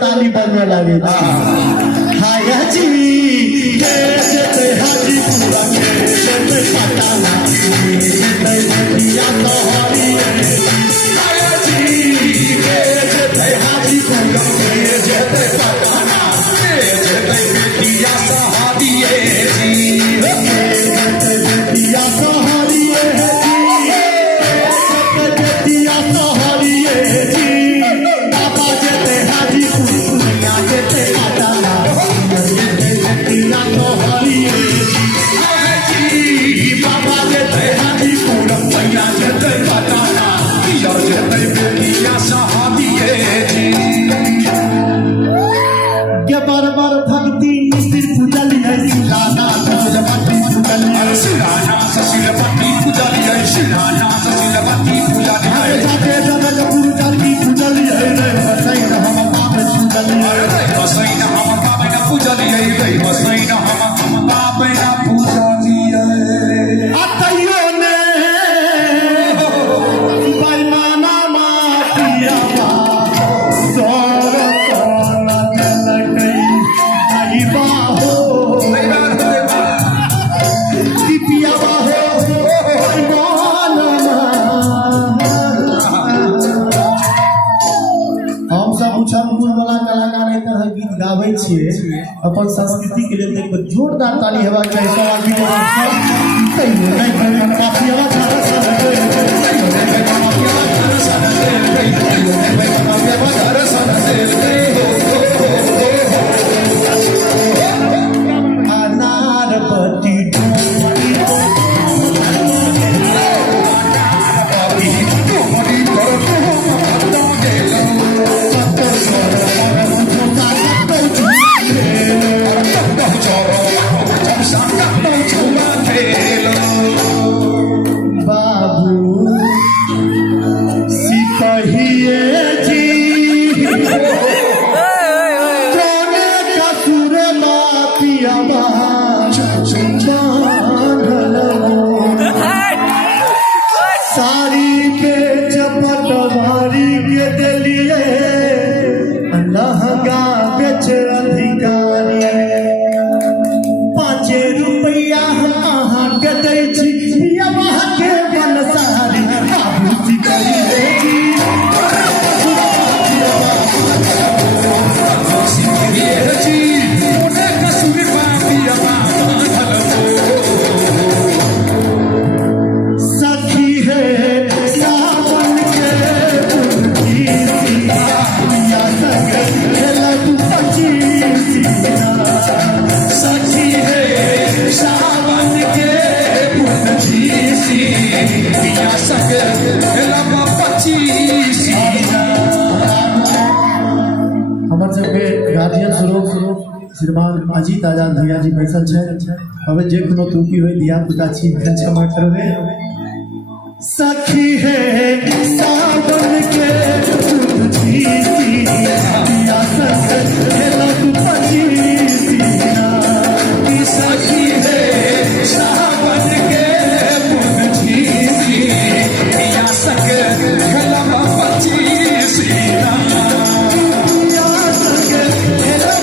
ताली बजने लगे हाया जी जते हाजी पूरा के जते पटाना जते दिया तोहरी हाया जी जते हाजी पूरा के जते पटाना जते दिया सहादी जी जते दिया सहादी जते दिया सहादी जी बाबा जते हाजी बार भक्ति सिर पूजली है शिलाना ससिलपति पूजली है शिलाना ससिलपति पूजली है शिलाना ससिलपति पूजली है जाते जगत गुरु जल्दी पूजली है रे बसैन हम पाप पूजली है रे बसैन हम पाप न पूजली है रे बसैन हम पाप न पूजली है अतयो ने बलमाना मातिया गावे छिए अपन संस्कृति के लिए एक जोरदार ताली हेबाक चाही सवाल भी काफी श्रीमान अजीत आजाद भैया जी बैसल है हमें जे कोनो त्रुटि हो दिया पुता छी क्षमा करबे सखी है सावन के तुझी सी दिया संग हेला तू पची सीना सखी है सावन के तुझी सी दिया संग हेला पची सीना दिया संग हेला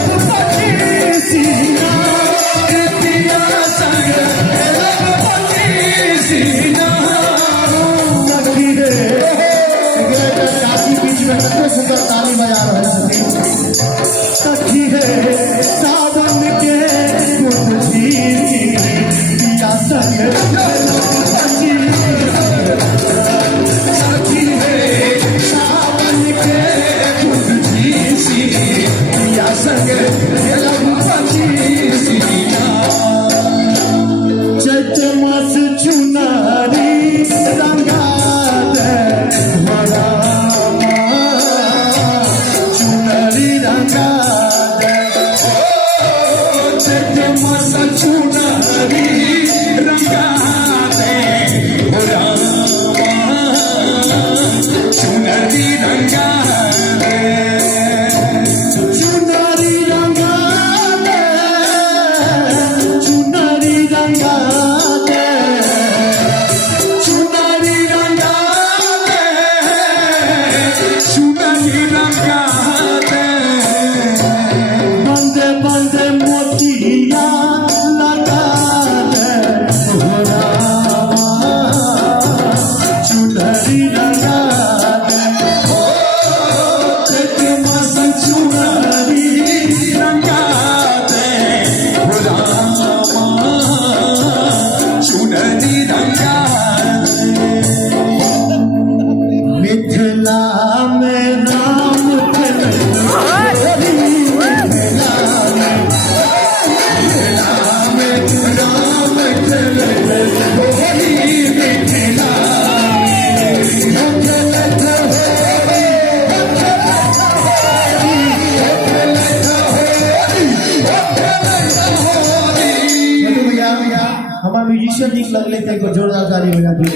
लगले थे को जोरदार ताली बजा दी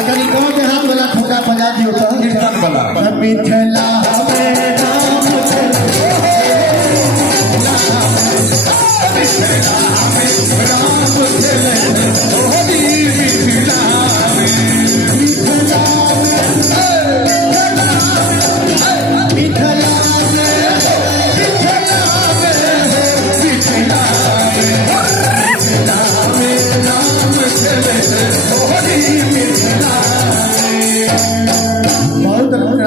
अगर गांव के हाथ वाला ठोका बजा दियो तो कीर्तन वाला मिथिला में राम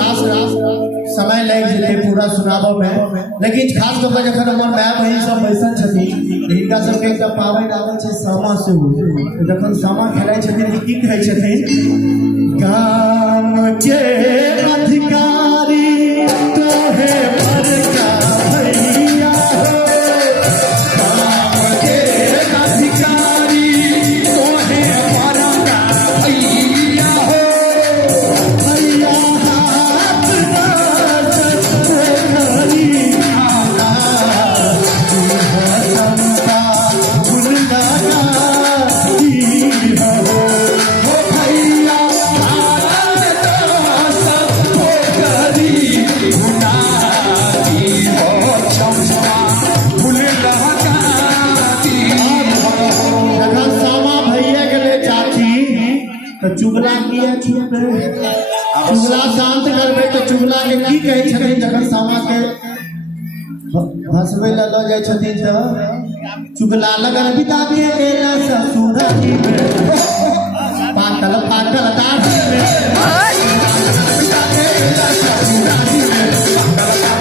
समय लग जाए पूरा सुनाबो में, लेकिन खास तौर पर जखन हमर माय बहिन सब बैसल छथिन हिनका सबके एकटा पाबनि आबै छै सामा सेहो, जखन सामा खेलाइ छथिन की कहै छथिन गाम के अधिकारी तोहे बड़का भैया हो, गाम के अधिकारी तोहे बड़का भैया हो, भैया चुगला किया चुगला शांत करबे तो चुगला के की कहै छथिन जखन सामा के हंसबे ल ल जाय छथिन त चुगला लगन बिता दिए एला ससुर जी पातल पातल दाढ़ी में बिता के एला ससुर जी